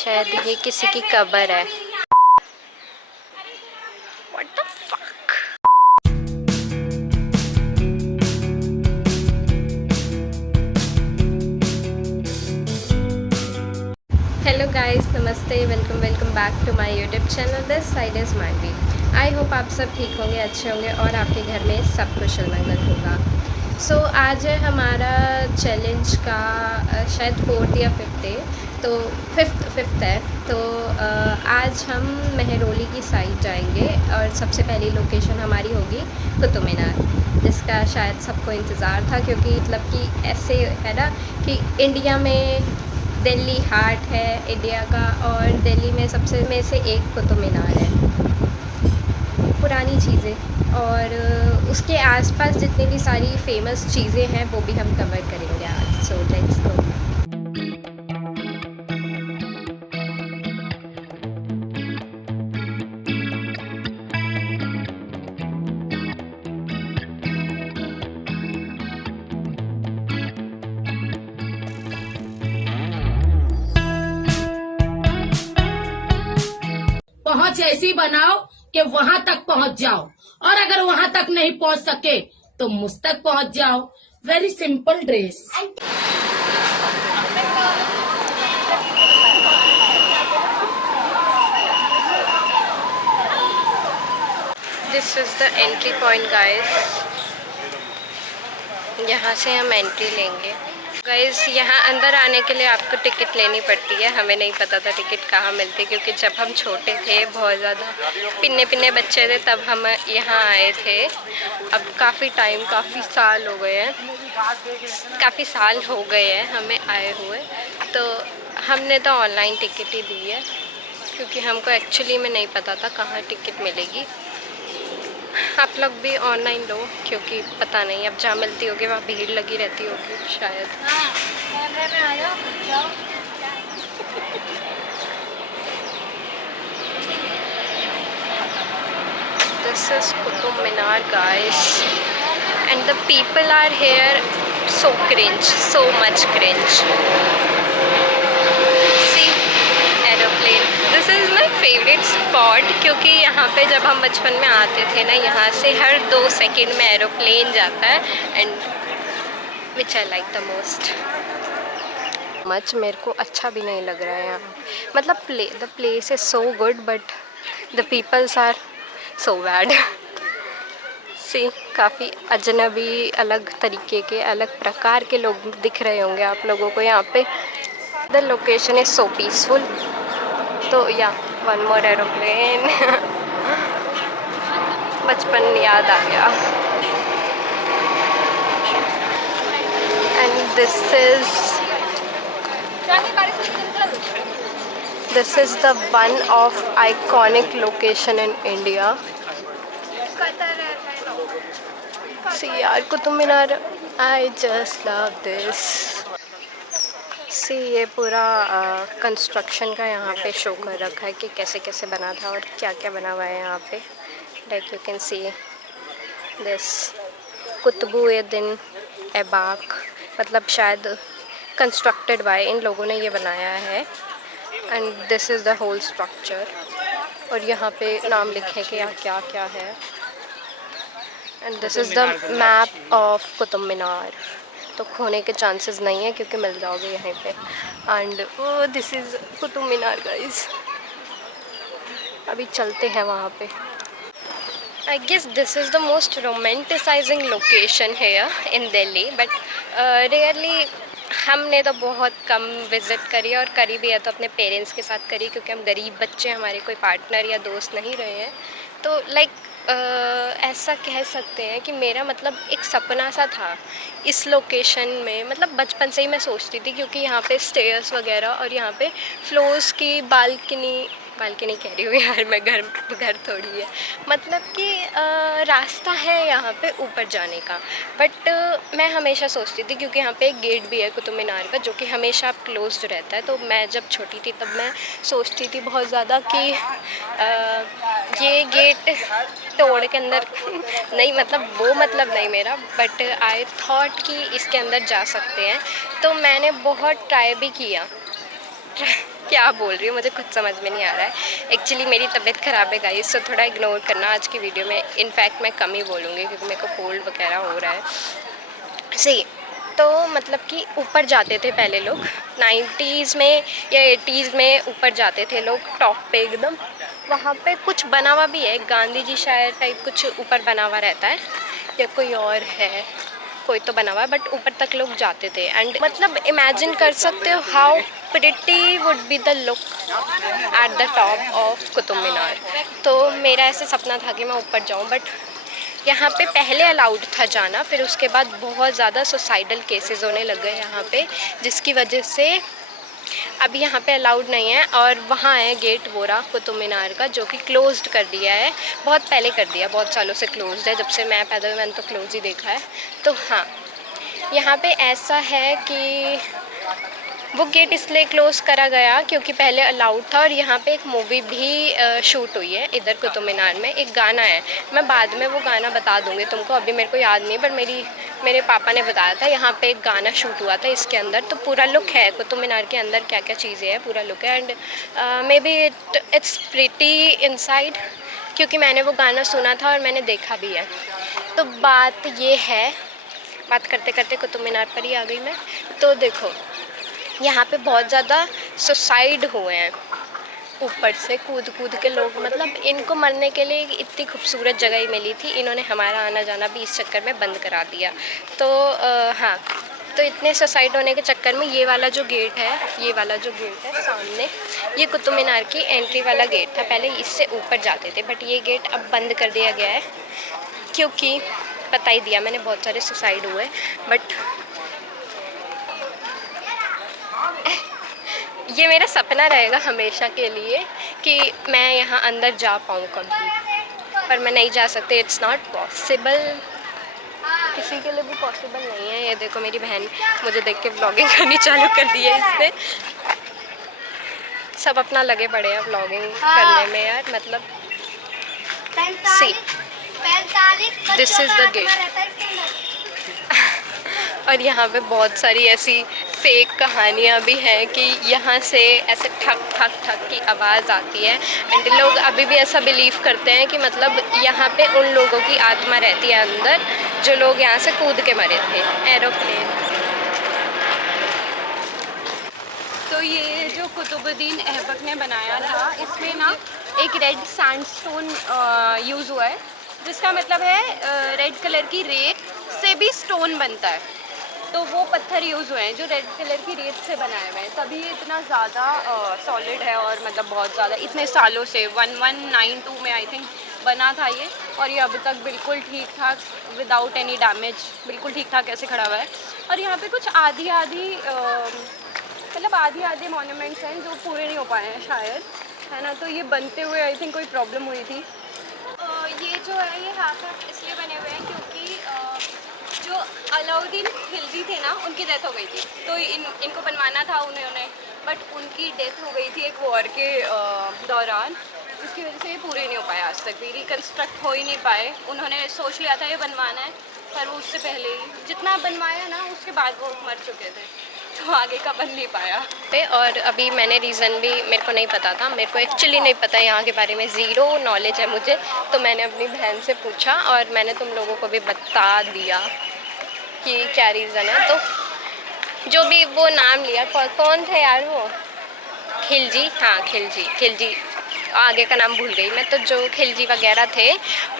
शायद ये किसी की कब्र है। What the fuck? Hello guys, नमस्ते, welcome back to my YouTube channel. This side is Manvi. I hope आप सब ठीक होंगे, अच्छे होंगे और आपके घर में सब कुशल मंगल होगा। सो आज है हमारा चैलेंज का शायद 4th या 5th डे, तो फिफ्थ है। तो आज हम मेहरौली की साइड जाएंगे और सबसे पहली लोकेशन हमारी होगी कुतुब मीनार, जिसका शायद सबको इंतज़ार था, क्योंकि मतलब कि ऐसे है ना कि इंडिया में दिल्ली हार्ट है इंडिया का, और दिल्ली में सबसे में से एक कुतुब मीनार है। पुरानी चीज़ें और उसके आसपास जितनी भी सारी फेमस चीज़ें हैं वो भी हम कवर करेंगे आज। So let's go. पहुंच ऐसी बनाओ कि वहां तक पहुंच जाओ, और अगर वहां तक नहीं पहुंच सके तो मुझ तक पहुंच जाओ। Very simple dress. This is the entry point guys. यहाँ से हम एंट्री लेंगे गाइस। यहाँ अंदर आने के लिए आपको टिकट लेनी पड़ती है। हमें नहीं पता था टिकट कहाँ मिलती, क्योंकि जब हम छोटे थे, बहुत ज़्यादा पिन्ने बच्चे थे, तब हम यहाँ आए थे। अब काफ़ी साल हो गए हैं हमें आए हुए, तो हमने तो ऑनलाइन टिकट ही ली है, क्योंकि हमको एक्चुअली में नहीं पता था कहाँ टिकट मिलेगी। आप लोग भी ऑनलाइन लो, क्योंकि पता नहीं अब जहाँ मिलती होगी वहाँ भीड़ लगी रहती होगी शायद। This is Qutub Minar guys, and the people are here so cringe, so much cringe. See, aeroplane. This is my favorite spot, क्योंकि यहाँ पे जब हम बचपन में आते थे ना, यहाँ से हर 2 सेकंड में एरोप्लेन जाता है, and which I like the most much. मेरे को अच्छा भी नहीं लग रहा है यहाँ, मतलब the place is so good but the peoples are so bad. See, काफ़ी अजनबी, अलग तरीके के, अलग प्रकार के लोग दिख रहे होंगे आप लोगों को यहाँ पे। The location is so peaceful. तो या वन मोर एरोप्लेन। बचपन याद आ गया। And this is the one of iconic location in India. See यार, Qutub Minar, I just love this. See, ये पूरा कंस्ट्रक्शन का यहाँ पे शो कर रखा है कि कैसे कैसे बना था और क्या क्या बना हुआ है यहाँ पे। Like you can see this Qutubuddin Aibak, मतलब शायद कंस्ट्रक्टेड बाय इन लोगों ने ये बनाया है। And this is the whole structure, और यहाँ पे नाम लिखे कि यहाँ क्या क्या है। And this is the map of Qutub Minar. तो खोने के चांसेस नहीं है, क्योंकि मिल जाओगे यहीं पे। And this is Qutub Minar guys. अभी चलते हैं वहाँ पे। I guess this is the most romanticising location here in Delhi, but rarely हमने तो बहुत कम विज़िट करी, और करी भी है तो अपने पेरेंट्स के साथ करी, क्योंकि हम गरीब बच्चे, हमारे कोई पार्टनर या दोस्त नहीं रहे हैं। तो लाइक ऐसा कह सकते हैं कि मेरा मतलब एक सपना सा था इस लोकेशन में। मतलब बचपन से ही मैं सोचती थी, क्योंकि यहाँ पे स्टेयर्स वगैरह, और यहाँ पे फ्लोर्स की बालकनी कह रही हूँ यार मैं, घर थोड़ी है, मतलब कि रास्ता है यहाँ पे ऊपर जाने का। बट मैं हमेशा सोचती थी, क्योंकि यहाँ पे एक गेट भी है कुतुब मीनार का, जो कि हमेशा क्लोज्ड रहता है। तो मैं जब छोटी थी तब मैं सोचती थी बहुत ज़्यादा कि ये गेट तोड़ के अंदर नहीं, मतलब वो मतलब नहीं मेरा, बट आई थॉट कि इसके अंदर जा सकते हैं। तो मैंने बहुत ट्राई भी किया, क्या बोल रही हूँ मुझे खुद समझ में नहीं आ रहा है। एक्चुअली मेरी तबीयत ख़राब है गाइस, तो थोड़ा इग्नोर करना आज की वीडियो में। इनफैक्ट मैं कम ही बोलूँगी क्योंकि मेरे को कोल्ड वगैरह हो रहा है। सही। तो मतलब कि ऊपर जाते थे पहले लोग 90s में या 80s में, ऊपर जाते थे लोग टॉप पे एकदम। वहाँ पे कुछ बना हुआ भी है, गांधी जी शायर टाइप कुछ ऊपर बना हुआ रहता है, या कोई और है, कोई तो बना हुआ है, बट ऊपर तक लोग जाते थे। एंड मतलब इमेजिन कर सकते हो how pretty would be the look at the top of Qutub Minar. तो मेरा ऐसा सपना था कि मैं ऊपर जाऊँ, बट यहाँ पे पहले अलाउड था जाना, फिर उसके बाद बहुत ज़्यादा सुसाइडल केसेस होने लग गए यहाँ पे, जिसकी वजह से अब यहाँ पे अलाउड नहीं है। और वहाँ है गेट वोरा कुतुब मीनार का, जो कि क्लोज्ड कर दिया है, बहुत पहले कर दिया, बहुत सालों से क्लोज्ड है। जब से मैं पैदा हुई मैंने तो क्लोज ही देखा है। तो हाँ, यहाँ पे ऐसा है कि वो गेट इसलिए क्लोज़ करा गया क्योंकि पहले अलाउड था। और यहाँ पे एक मूवी भी शूट हुई है इधर कुतुब मीनार में, एक गाना है, मैं बाद में वो गाना बता दूँगी तुमको, अभी मेरे को याद नहीं, पर मेरे पापा ने बताया था यहाँ पे एक गाना शूट हुआ था इसके अंदर। तो पूरा लुक है कुतुब मीनार के अंदर, क्या क्या चीज़ें हैं, पूरा लुक है। And may be it's pretty inside, क्योंकि मैंने वो गाना सुना था और मैंने देखा भी है। तो बात ये है, बात करते करते कुतुब मीनार पर ही आ गई मैं। तो देखो यहाँ पे बहुत ज़्यादा सुसाइड हुए हैं, ऊपर से कूद कूद के लोग, मतलब इनको मरने के लिए इतनी खूबसूरत जगह ही मिली थी, इन्होंने हमारा आना जाना भी इस चक्कर में बंद करा दिया। तो हाँ, तो इतने सुसाइड होने के चक्कर में ये वाला जो गेट है, ये वाला जो गेट है सामने, ये कुतुब मीनार की एंट्री वाला गेट था, पहले इससे ऊपर जाते थे, बट ये गेट अब बंद कर दिया गया है क्योंकि बता ही दिया मैंने, बहुत सारे सुसाइड हुए। बट ये मेरा सपना रहेगा हमेशा के लिए कि मैं यहाँ अंदर जा पाऊँ कभी, पर मैं नहीं जा सकती, इट्स नॉट पॉसिबल, किसी के लिए भी पॉसिबल नहीं है। ये देखो मेरी बहन मुझे देख के व्लॉगिंग करनी चालू कर दी है इसने, सब अपना लगे पड़े हैं व्लॉगिंग करने में यार, मतलब see this is the gate. और यहाँ पे बहुत सारी ऐसी फेक कहानियाँ भी हैं कि यहाँ से ऐसे ठक ठक ठक की आवाज़ आती है। एंड लोग अभी भी ऐसा बिलीव करते हैं कि मतलब यहाँ पे उन लोगों की आत्मा रहती है अंदर, जो लोग यहाँ से कूद के मरे थे, एरोप्लेन। तो ये जो कुतुबुद्दीन ऐबक ने बनाया था, इसमें ना एक रेड सैंडस्टोन यूज़ हुआ है, जिसका मतलब है रेड कलर की रेत से भी स्टोन बनता है। तो वो पत्थर यूज़ हुए हैं जो रेड कलर की रेत से बनाए हुए हैं, तभी ये इतना ज़्यादा सॉलिड है। और मतलब बहुत ज़्यादा इतने सालों से 1192 में आई थिंक बना था ये, और ये अभी तक बिल्कुल ठीक ठाक विदाउट एनी डैमेज बिल्कुल ठीक ठाक ऐसे खड़ा हुआ है। और यहाँ पे कुछ आधी आधी मॉन्यूमेंट्स हैं जो पूरे नहीं हो पाए हैं शायद, है ना। तो ये बनते हुए आई थिंक कोई प्रॉब्लम हुई थी। ये जो है ये हाफ इसलिए बने हुए हैं क्योंकि जो अलाउद्दीन खिलजी थे ना, उनकी डेथ हो गई थी, तो इनको बनवाना था उन्होंने, बट उनकी डेथ हो गई थी एक वॉर के दौरान, जिसकी वजह से ये पूरे नहीं हो पाए, आज तक भी रिकन्स्ट्रक्ट हो ही नहीं पाए। उन्होंने सोच लिया था ये बनवाना है, पर वो उससे पहले ही जितना बनवाया ना, उसके बाद वो मर चुके थे, तो आगे का बन नहीं पाया। और अभी मैंने रीज़न भी मेरे को नहीं पता था, मेरे को एक्चुअली नहीं पता यहाँ के बारे में, ज़ीरो नॉलेज है मुझे। तो मैंने अपनी बहन से पूछा और मैंने तुम लोगों को भी बता दिया कि क्या रीज़न है। तो जो भी वो नाम लिया, कौन थे यार वो, खिलजी, हाँ खिलजी, आगे का नाम भूल गई मैं। तो जो खिलजी वगैरह थे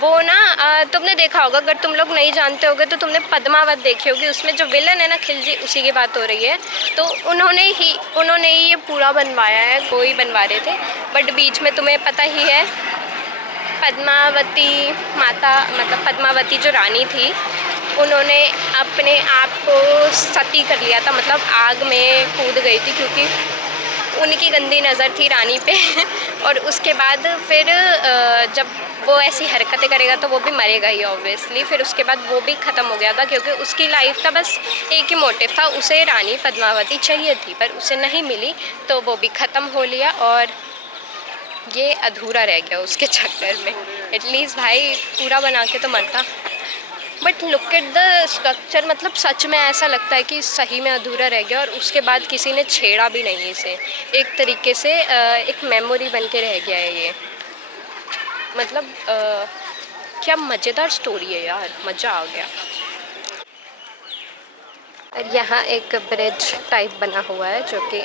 वो ना, तुमने देखा होगा, अगर तुम लोग नहीं जानते होगे तो तुमने पद्मावत देखी होगी, उसमें जो विलन है ना खिलजी, उसी की बात हो रही है। तो उन्होंने ही ये पूरा बनवाया है, वो ही बनवा रहे थे। बट बीच में तुम्हें पता ही है पद्मावती माता, मतलब पद्मावती जो रानी थी, उन्होंने अपने आप को सती कर लिया था, मतलब आग में कूद गई थी क्योंकि उनकी गंदी नज़र थी रानी पे। और उसके बाद फिर जब वो ऐसी हरकतें करेगा तो वो भी मरेगा ही ऑब्वियसली। फिर उसके बाद वो भी ख़त्म हो गया था क्योंकि उसकी लाइफ का बस एक ही मोटिव था, उसे रानी पद्मावती चाहिए थी, पर उसे नहीं मिली, तो वो भी ख़त्म हो लिया और ये अधूरा रह गया उसके चक्कर में। एटलीस्ट भाई पूरा बना के तो मरता। But look at the structure, मतलब सच में ऐसा लगता है कि सही में अधूरा रह गया और उसके बाद किसी ने छेड़ा भी नहीं इसे। एक तरीके से एक मेमोरी बन के रह गया है ये। मतलब क्या मज़ेदार स्टोरी है यार, मज़ा आ गया। और यहाँ एक ब्रिज टाइप बना हुआ है जो कि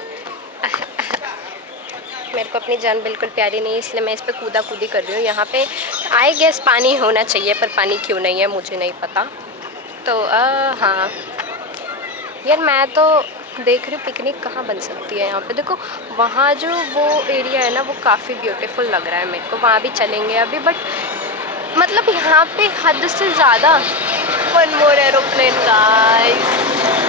मेरे को अपनी जान बिल्कुल प्यारी नहीं, इसलिए मैं इस पर कूदा कूदी कर रही हूँ। यहाँ पे आई गेस पानी होना चाहिए, पर पानी क्यों नहीं है मुझे नहीं पता। तो हाँ यार, मैं तो देख रही हूँ पिकनिक कहाँ बन सकती है यहाँ पे। देखो वहाँ जो वो एरिया है ना, वो काफ़ी ब्यूटीफुल लग रहा है मेरे को, वहाँ भी चलेंगे अभी। बट मतलब यहाँ पे हद से ज़्यादा। One more aeroplane guys.